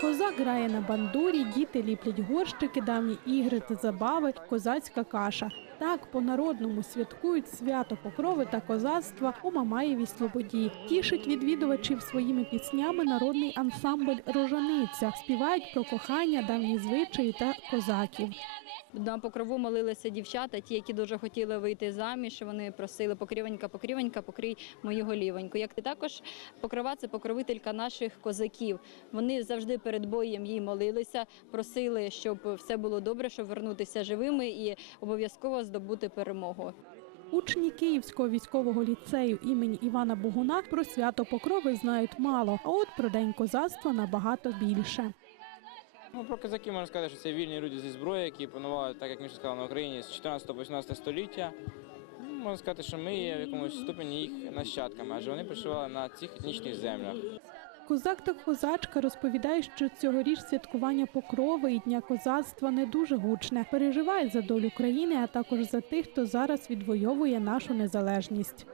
Козак грає на бандурі, діти ліплять горщики, давні ігри та забави, козацька каша. Так по-народному святкують свято покрови та козацтва у Мамаєвій Слободі. Тішить відвідувачів своїми піснями народний ансамбль Рожаниця. Співають про кохання, давні звичаї та козаків. На покрову молилися дівчата, ті, які дуже хотіли вийти заміж. Вони просили покрівонька, покрівонька, покрий мою голівоньку. Як ти також покрова це покровителька наших козаків. Вони завжди перед боєм їй молилися, просили, щоб все було добре, щоб вернутися живими і обов'язково здобути перемогу. Учні Київського військового ліцею імені Івана Богуна про свято Покрови знають мало, а от про День козацтва набагато більше. Ну, про козаків можна сказати, що це вільні люди зі зброєю, які панували, так як ми вже сказали, на Україні з 14 по 18 століття. Ну, Можна сказати, що ми є в якомусь ступені їх нащадками, адже вони проживали на цих етнічних землях. Козак та козачка розповідають, що цьогоріч святкування покрови і дня козацтва не дуже гучне. Переживають за долю країни, а також за тих, хто зараз відвоює нашу незалежність.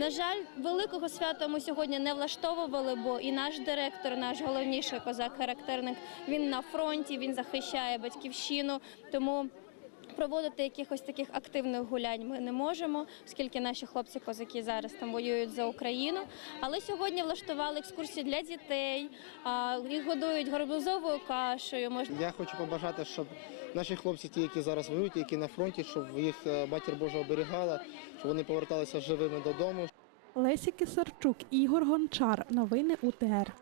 На жаль, великого свята ми сьогодні не влаштовували, бо і наш директор, наш головніший козак-характерник, він на фронті, він захищає батьківщину. Тому проводити якихось таких активних гулянь ми не можемо, оскільки наші хлопці-козаки зараз там воюють за Україну. Але сьогодні влаштували екскурсії для дітей, їх годують гарбузовою кашею. Я хочу побажати, щоб наші хлопці, ті, які зараз воюють, які на фронті, щоб їх е, матір Божа оберігала, щоб вони поверталися живими додому. Леся Кисарчук, Ігор Гончар. Новини УТР.